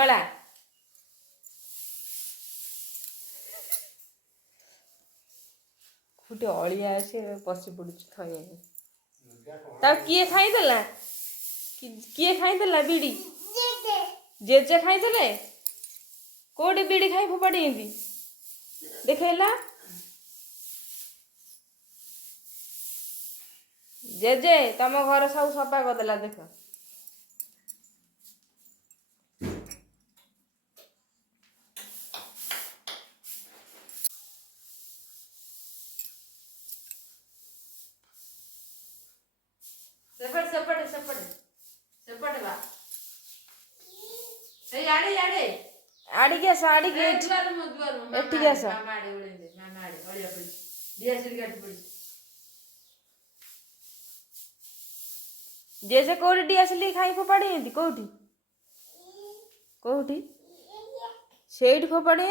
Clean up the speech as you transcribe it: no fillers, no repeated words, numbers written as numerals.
ओला गोटे अलिया आसी पशि पड़ू थई किए खाईदेला किए खाईदेला बीड़ी जेजे खाईदेले कोडी बीड़ी खाई फोपाड़ी देखला जेजे तम घर सब सफा करदेला देख सेपट सेपट सेपट सेपट बा ए आड़ी आड़ी आड़ी के साड़ी के दुआर एठी के सा मामा आड़ी ओळे दे मामा आड़ी ओळिया पड़ी डीएसएल गाड़ी पड़ी जैसे कोडी डीएसएल खाई फोपाड़ी कोठी कोठी सेठ फोपाड़ी